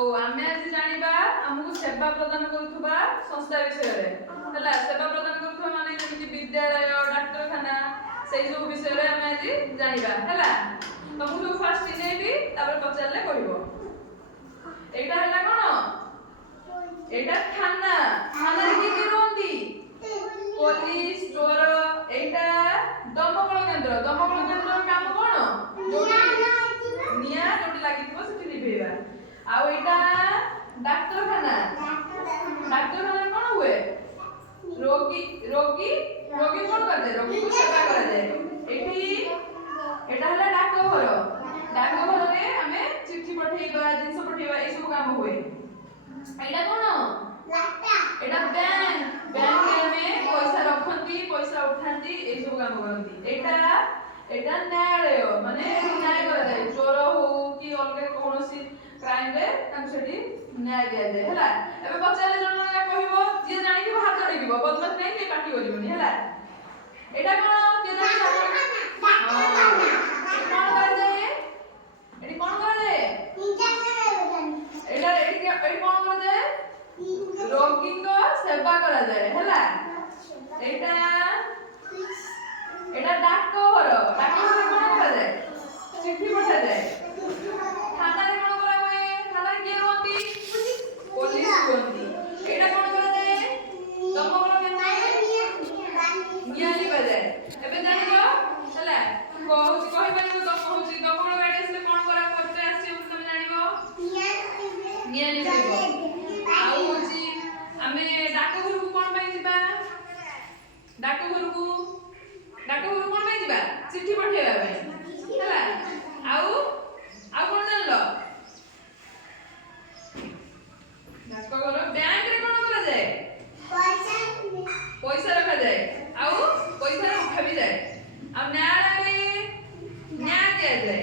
हो आमे आज जानिबा हमकु सेवा प्रदान करूथबा संस्था विषय रे हला सेवा प्रदान करूथबा माने जेमिति विद्यालय डाक्तरखाना सेई सब विषय रे आमे आज जानिबा हला तुमको जो फर्स्ट इनेबी तापर पचारले कहबो एटा हला कोन एटा थाना थाना रे की रोंदी पुलिस चोर एटा दमकल केंद्र काम कोन निया जोटी लागिथिबो सेठी लिभेबा आ एटा डाक्तरखाना कोन हुए रोगी कोन कर दे रोगी को सेवा कर दे एठी एटा हला डाकघर रे हमें चिट्ठी पठेइबा जिंस पठेइबा ए सब काम हुए एटा कोन एटा बैंक रे हमें पैसा रखंती पैसा उठांती ए सब काम करंती एटा न्यायालय माने न्याय करा जाय चोर हो कि अलगे कोनोसी क्राइम रे तांको सेठी न्याय दिया जाय हला एबे पचाले जण कहबो जे जानि कि हाथ देबिबो बदमाश नै के पार्टी होलिबनी हला एटा कोन जे जानि कोन करे जाय एटी कोन करे जाय एटी कोन करे जाय रोगी को सेवा करा जाय हला एटा डाकघर कोन करा जाय चिट्ठी पठा जाय थाना रे कोन करा हुए थाना रे के होती पुलिस होती एटा कोन करा जाय दमकल नियाली बजाय एबे जानियो चला कहूची कहि पारिबो तो कहूची दमकल गाडी आसले कोन करा पत्रे आसी तुम जानिबो नियाली बजाय आउ होची हमें डाकघर को कोन पाई जिबा डाकघर को कोन पाई जिबा चिट्ठी पठेबा भाई हला आउ कोन जानलो डाकघर बैंक रे कोन करा जाय पैसा रखा जाए आउ पैसा उठा भी जाए अब न्यायालय रे न्याय दिया जाए